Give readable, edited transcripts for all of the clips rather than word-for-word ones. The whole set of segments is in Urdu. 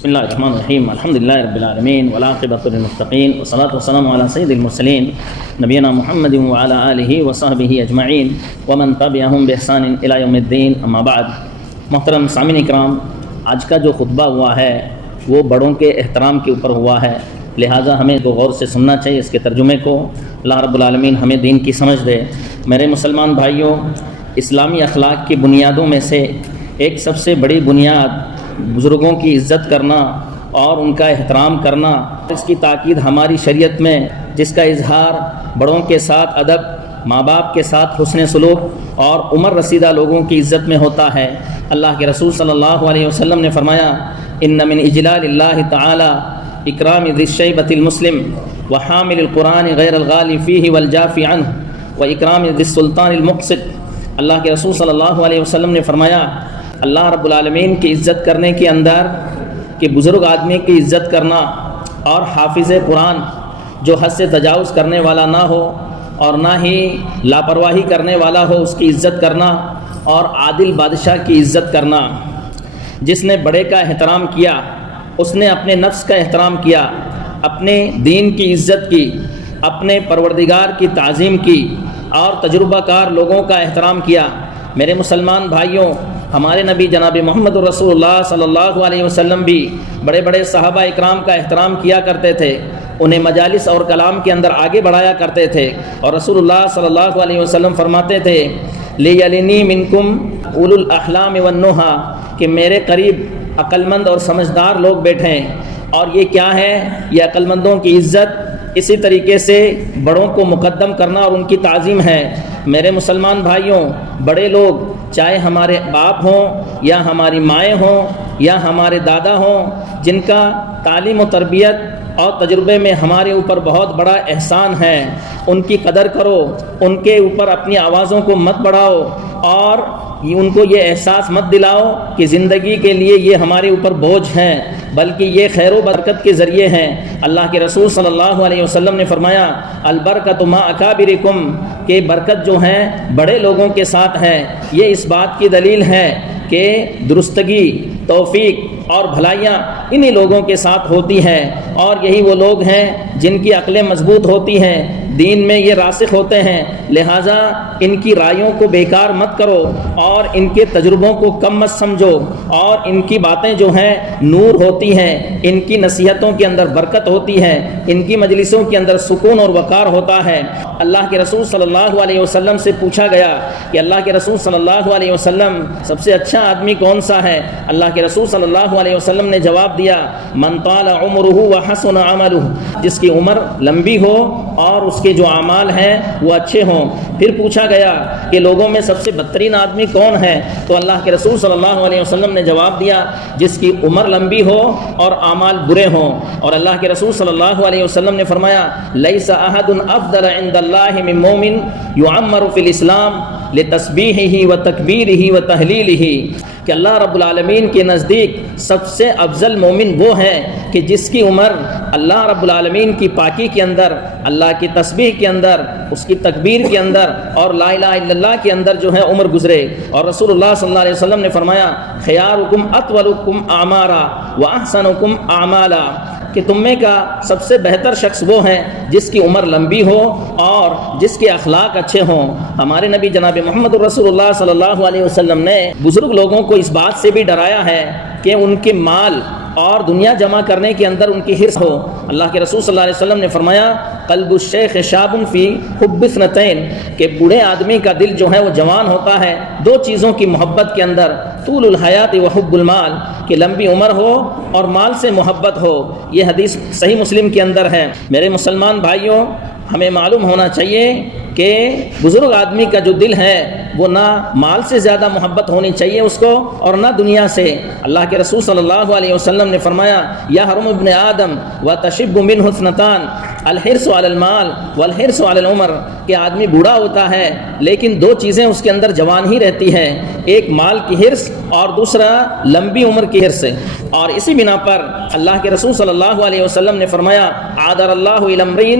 بسم اللہ الرحمن الرحیم الحمدللہ رب العالمین والعاقبۃ للمتقین والصلاۃ والسلام علی سید المرسلین نبینا محمد وعلی آلہ وصحبہ اجمعین ومن تبعہم بإحسان الی یوم الدین اما بعد۔ محترم سامعین اکرام، آج کا جو خطبہ ہوا ہے وہ بڑوں کے احترام کے اوپر ہوا ہے، لہٰذا ہمیں کو غور سے سننا چاہیے اس کے ترجمے کو۔ اللہ رب العالمین ہمیں دین کی سمجھ دے۔ میرے مسلمان بھائیوں، اسلامی اخلاق کی بنیادوں میں سے ایک سب سے بڑی بنیاد بزرگوں کی عزت کرنا اور ان کا احترام کرنا، اس کی تاکید ہماری شریعت میں، جس کا اظہار بڑوں کے ساتھ ادب، ماں باپ کے ساتھ حسن سلوک اور عمر رسیدہ لوگوں کی عزت میں ہوتا ہے۔ اللہ کے رسول صلی اللہ علیہ وسلم نے فرمایا، ان من اجلال اللہ تعالی اکرام ذی الشیبۃ المسلم وحامل القرآن غیر الغالی فیہ والجافی عنہ واکرام ذی السلطان المقسط۔ اللہ کے رسول صلی اللہ علیہ وسلم نے فرمایا، اللہ رب العالمین کی عزت کرنے کے اندر کہ بزرگ آدمی کی عزت کرنا اور حافظ قرآن جو حد سے تجاوز کرنے والا نہ ہو اور نہ ہی لاپرواہی کرنے والا ہو، اس کی عزت کرنا، اور عادل بادشاہ کی عزت کرنا۔ جس نے بڑے کا احترام کیا، اس نے اپنے نفس کا احترام کیا، اپنے دین کی عزت کی، اپنے پروردگار کی تعظیم کی اور تجربہ کار لوگوں کا احترام کیا۔ میرے مسلمان بھائیوں، ہمارے نبی جناب محمد رسول اللہ صلی اللہ علیہ وسلم بھی بڑے بڑے صحابہ اکرام کا احترام کیا کرتے تھے، انہیں مجالس اور کلام کے اندر آگے بڑھایا کرتے تھے، اور رسول اللہ صلی اللہ علیہ وسلم فرماتے تھے، لیلنی منکم اولو الاحلام والنہی، کہ میرے قریب عقل مند اور سمجھدار لوگ بیٹھیں۔ اور یہ کیا ہے؟ یہ عقل مندوں کی عزت، اسی طریقے سے بڑوں کو مقدم کرنا اور ان کی تعظیم ہے۔ میرے مسلمان بھائیوں، بڑے لوگ چاہے ہمارے باپ ہوں یا ہماری مائیں ہوں یا ہمارے دادا ہوں، جن کا تعلیم و تربیت اور تجربے میں ہمارے اوپر بہت بڑا احسان ہے، ان کی قدر کرو، ان کے اوپر اپنی آوازوں کو مت بڑھاؤ اور ان کو یہ احساس مت دلاؤ کہ زندگی کے لیے یہ ہمارے اوپر بوجھ ہیں، بلکہ یہ خیر و برکت کے ذریعے ہیں۔ اللہ کے رسول صلی اللہ علیہ وسلم نے فرمایا، البرکۃ مع اکابرکم، کہ برکت جو ہے بڑے لوگوں کے ساتھ ہے۔ یہ اس بات کی دلیل ہے کہ درستگی، توفیق اور بھلائیاں انہی لوگوں کے ساتھ ہوتی ہیں، اور یہی وہ لوگ ہیں جن کی عقلیں مضبوط ہوتی ہیں، دین میں یہ راسخ ہوتے ہیں۔ لہٰذا ان کی رائیوں کو بیکار مت کرو اور ان کے تجربوں کو کم مت سمجھو، اور ان کی باتیں جو ہیں نور ہوتی ہیں، ان کی نصیحتوں کے اندر برکت ہوتی ہے، ان کی مجلسوں کے اندر سکون اور وقار ہوتا ہے۔ اللہ کے رسول صلی اللہ علیہ وسلم سے پوچھا گیا کہ اللہ کے رسول صلی اللہ علیہ وسلم سب سے اچھا آدمی کون سا ہے؟ اللہ کے رسول صلی اللہ علیہ وسلم نے جواب دیا، من طال عمرہ وحسن عملہ، جس کی عمر لمبی ہو اور اس کے جو اعمال ہیں وہ اچھے ہوں۔ پھر پوچھا گیا کہ لوگوں میں سب سے بدترین آدمی کون ہے؟ تو اللہ کے رسول صلی اللہ علیہ وسلم نے جواب دیا، جس کی عمر لمبی ہو اور اعمال برے ہوں۔ اور اللہ کے رسول صلی اللہ علیہ وسلم نے فرمایا، لیس احد افضل عند اللہ من مومن یعمر فی الاسلام لتسبیحہ وتکبیرہ وتہلیلہ، کہ اللہ رب العالمین کے نزدیک سب سے افضل مومن وہ ہے کہ جس کی عمر اللہ رب العالمین کی پاکی کے اندر، اللہ کی تسبیح کے اندر، اس کی تکبیر کے اندر اور لا الہ الا اللہ کے اندر جو ہے عمر گزرے۔ اور رسول اللہ صلی اللہ علیہ وسلم نے فرمایا، خیارکم اطولکم اعمارا واحسنکم اعمالا، کہ تم میں کا سب سے بہتر شخص وہ ہے جس کی عمر لمبی ہو اور جس کے اخلاق اچھے ہوں۔ ہمارے نبی جناب محمد رسول اللہ صلی اللہ علیہ وسلم نے بزرگ لوگوں کو اس بات سے بھی ڈرایا ہے کہ ان کے مال اور دنیا جمع کرنے کے اندر ان کی حرص ہو۔ اللہ کے رسول صلی اللہ علیہ وسلم نے فرمایا، قلب الشیخ شاب فی حب اثنتین، کہ بوڑھے آدمی کا دل جو ہے وہ جوان ہوتا ہے دو چیزوں کی محبت کے اندر، طول الحیات و حب المال، کہ لمبی عمر ہو اور مال سے محبت ہو۔ یہ حدیث صحیح مسلم کے اندر ہے۔ میرے مسلمان بھائیوں، ہمیں معلوم ہونا چاہیے کہ بزرگ آدمی کا جو دل ہے وہ نہ مال سے زیادہ محبت ہونی چاہیے اس کو اور نہ دنیا سے۔ اللہ کے رسول صلی اللہ علیہ وسلم نے فرمایا، یحرم ابن آدم وتشب منہ اثنتان، الحرص علی المال والحرص علی العمر، کہ آدمی بوڑھا ہوتا ہے لیکن دو چیزیں اس کے اندر جوان ہی رہتی ہیں، ایک مال کی حرص اور دوسرا لمبی عمر کی حرص۔ اور اسی بنا پر اللہ کے رسول صلی اللہ علیہ وسلم نے فرمایا عادر اللہ الی امرئ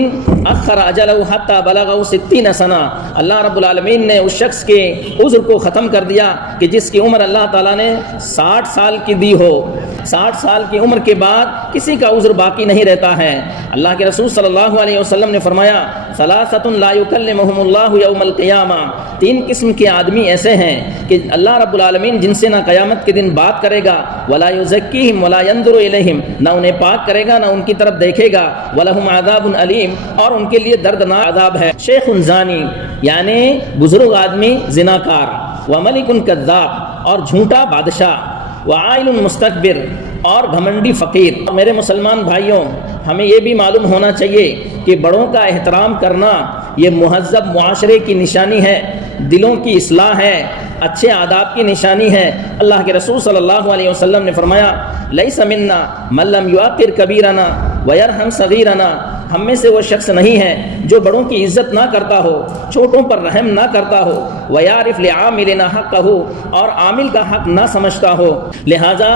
اخر اجلہ حتی بلغ 60 سنہ، اللہ رب العالمین نے اس شخص کے عذر کو ختم کر دیا کہ جس کی عمر اللہ تعالیٰ نے 60 سال کی دی ہو۔ 60 سال کی عمر کے بعد کسی کا عذر باقی نہیں رہتا ہے۔ اللہ کے رسول صلی اللہ علیہ وسلم نے فرمایا ثلاثۃ لا یکلمہم اللہ یوم القیامہ، 3 قسم کے آدمی ایسے ہیں کہ اللہ رب العالمین جن سے نہ قیامت کے دن بات کرے گا، ولا یزکیہم ولا ینظر الیہم، نہ انہیں پاک کرے گا نہ ان کی طرف دیکھے گا، ولہم عذاب علیم، اور ان کے لیے دردناک عذاب ہے۔ شیخ زانی یعنی بزرگ آدمی زناکار، وملک کذاب اور جھوٹا بادشاہ، وعائل مستکبر اور گھمنڈی فقیر۔ میرے مسلمان بھائیوں، ہمیں یہ بھی معلوم ہونا چاہیے کہ بڑوں کا احترام کرنا یہ مہذب معاشرے کی نشانی ہے، دلوں کی اصلاح ہے، اچھے آداب کی نشانی ہے۔ اللہ کے رسول صلی اللہ علیہ وسلم نے فرمایا لیس منا من لم یوقر کبیرنا ویرحم صغیرنا، ہم میں سے وہ شخص نہیں ہے جو بڑوں کی عزت نہ کرتا ہو، چھوٹوں پر رحم نہ کرتا ہو، ویعرف لعاملنا حقہ، اور عامل کا حق نہ سمجھتا ہو۔ لہٰذا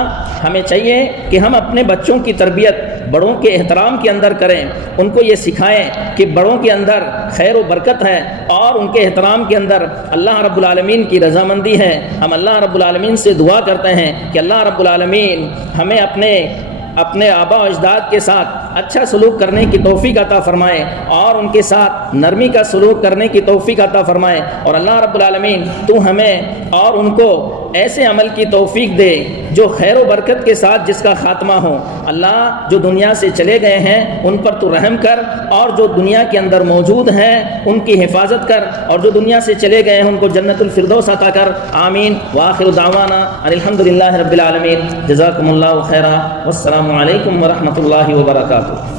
ہمیں چاہیے کہ ہم اپنے بچوں کی تربیت بڑوں کے احترام کے اندر کریں، ان کو یہ سکھائیں کہ بڑوں کے اندر خیر و برکت ہے اور ان کے احترام کے اندر اللہ رب العالمین کی رضامندی ہے۔ ہم اللہ رب العالمین سے دعا کرتے ہیں کہ اللہ رب العالمین ہمیں اپنے آبا و اجداد کے ساتھ اچھا سلوک کرنے کی توفیق عطا فرمائے اور ان کے ساتھ نرمی کا سلوک کرنے کی توفیق عطا فرمائے، اور اللہ رب العالمین تو ہمیں اور ان کو ایسے عمل کی توفیق دے جو خیر و برکت کے ساتھ جس کا خاتمہ ہو۔ اللہ جو دنیا سے چلے گئے ہیں ان پر تو رحم کر، اور جو دنیا کے اندر موجود ہیں ان کی حفاظت کر، اور جو دنیا سے چلے گئے ہیں ان کو جنت الفردوس عطا کر۔ آمین۔ وآخر دعوانا ان الحمد للہ رب العالمین۔ جزاکم اللہ خیرا، والسلام علیکم ورحمۃ اللہ وبرکاتہ۔